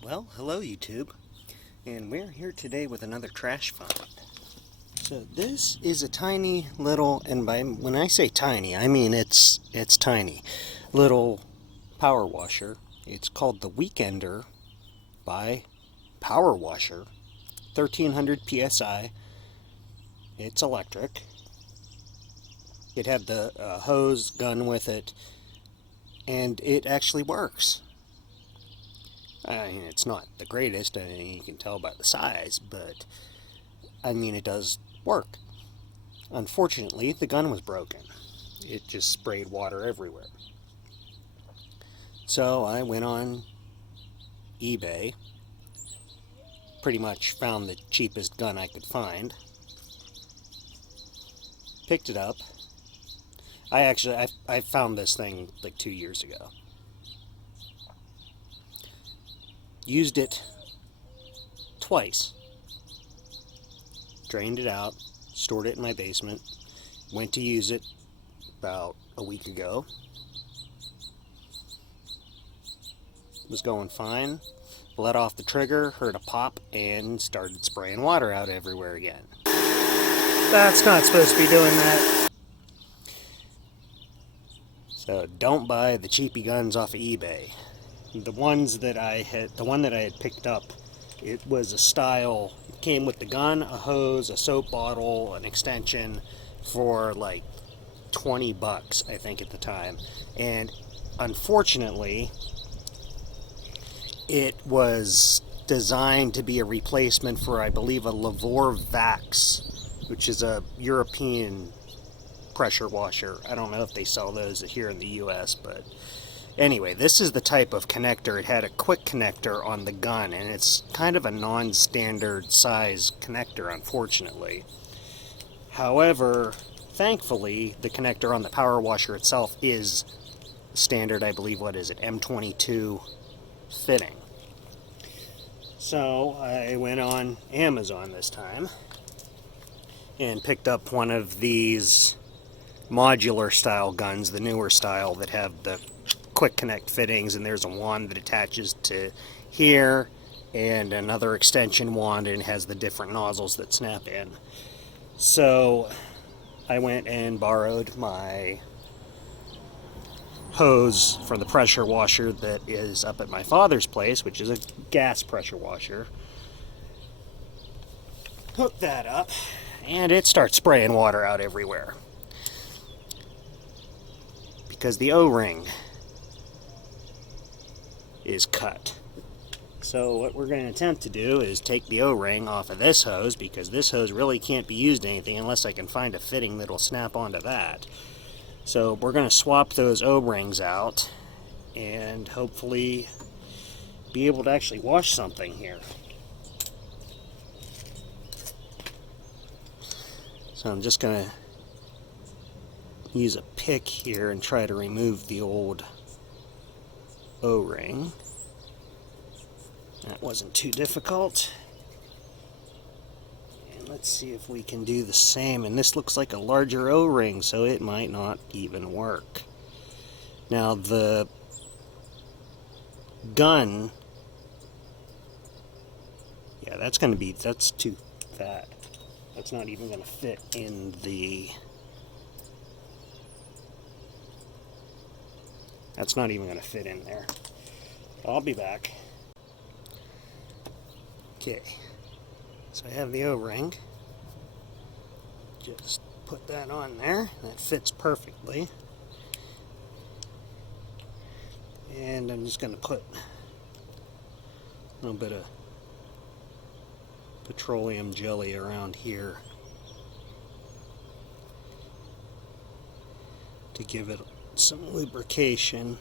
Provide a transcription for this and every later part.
Well, hello YouTube, and we're here today with another trash find. So this is a tiny little, and when I say tiny, I mean it's tiny, little power washer. It's called the Weekender by Powerwasher, 1300 psi. It's electric. It had the hose gun with it, and it actually works. I mean, it's not the greatest, I mean, you can tell by the size, but I mean, it does work. Unfortunately, the gun was broken. It just sprayed water everywhere. So I went on eBay, pretty much found the cheapest gun I could find, picked it up. I found this thing like 2 years ago. Used it twice. Drained it out, stored it in my basement, went to use it about a week ago. Was going fine, let off the trigger, heard a pop, and started spraying water out everywhere again. That's not supposed to be doing that. So don't buy the cheapy guns off of eBay. The one that I had picked up, it was a style, it came with the gun, a hose, a soap bottle, an extension for like 20 bucks, I think at the time. And unfortunately, it was designed to be a replacement for, I believe, a Lavor Vax, which is a European pressure washer. I don't know if they sell those here in the US, but anyway, this is the type of connector. It had a quick connector on the gun, and it's kind of a non-standard size connector, unfortunately. However, thankfully, the connector on the power washer itself is standard, I believe, what is it, M22 fitting. So I went on Amazon this time and picked up one of these modular style guns, the newer style that have the quick connect fittings, and there's a wand that attaches to here and another extension wand, and it has the different nozzles that snap in. So I went and borrowed my hose from the pressure washer that is up at my father's place, which is a gas pressure washer. Hooked that up, and it starts spraying water out everywhere because the O-ring is cut. So what we're going to attempt to do is take the O-ring off of this hose, because this hose really can't be used to anything unless I can find a fitting that'll snap onto that. So we're going to swap those O-rings out and hopefully be able to actually wash something here. So I'm just going to use a pick here and try to remove the old O-ring. That wasn't too difficult. And let's see if we can do the same. And this looks like a larger O-ring, so it might not even work. Now the gun, yeah, that's too fat. That's not even going to fit in the... That's not even going to fit in there. I'll be back. Okay, so I have the O-ring. Just put that on there. That fits perfectly. And I'm just going to put a little bit of petroleum jelly around here to give it some lubrication.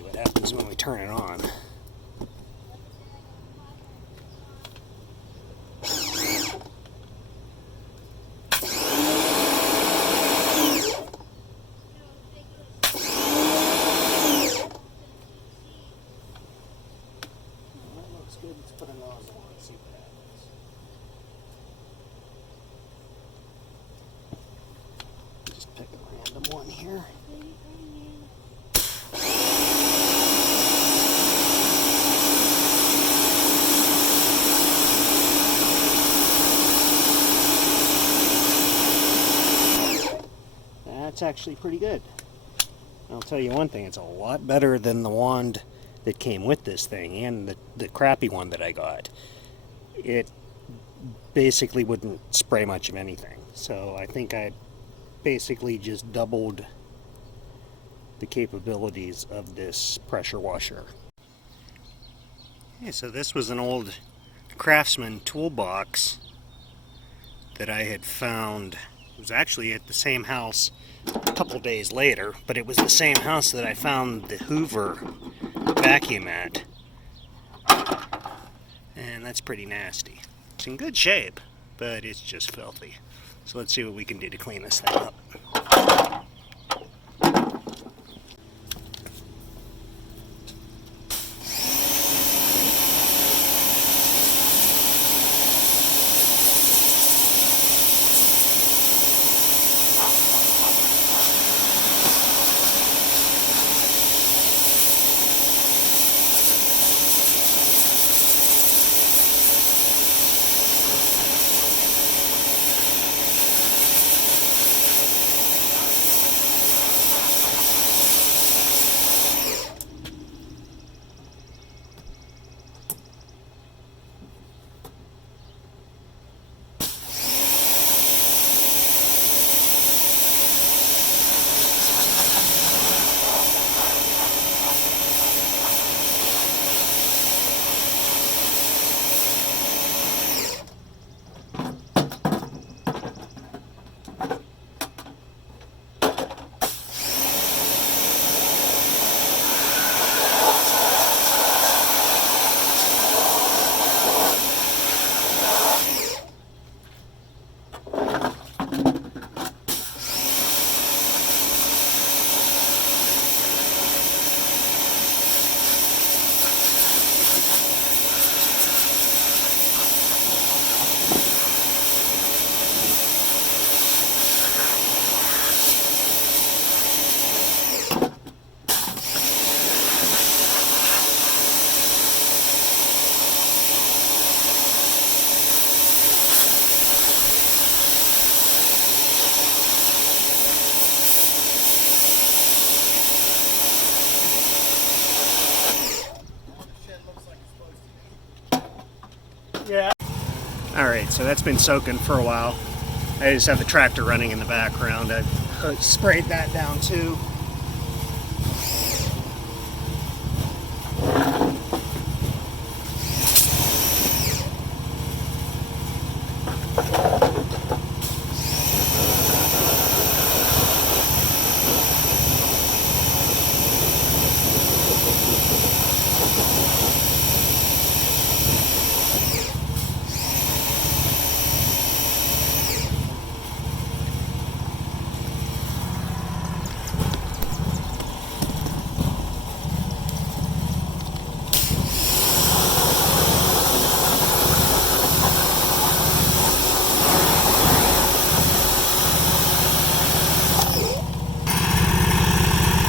See what happens when we turn it on. Good. Let's put a nozzle on and see what happens. Just pick a random one here. That's actually pretty good. I'll tell you one thing, it's a lot better than the wand that came with this thing and the crappy one that I got. It basically wouldn't spray much of anything. So I think I basically just doubled the capabilities of this pressure washer. Okay, so this was an old Craftsman toolbox that I had found. It was actually at the same house a couple days later, but it was the same house that I found the Hoover vacuum at. And that's pretty nasty. It's in good shape, but it's just filthy. So let's see what we can do to clean this thing up. Yeah. Alright, so that's been soaking for a while. I just have the tractor running in the background. I've sprayed that down too.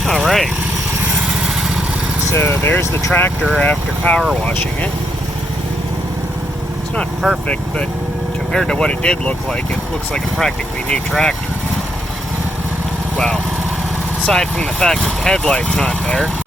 Alright, so there's the tractor after power washing it. It's not perfect, but compared to what it did look like, it looks like a practically new tractor. Well, aside from the fact that the headlight's not there.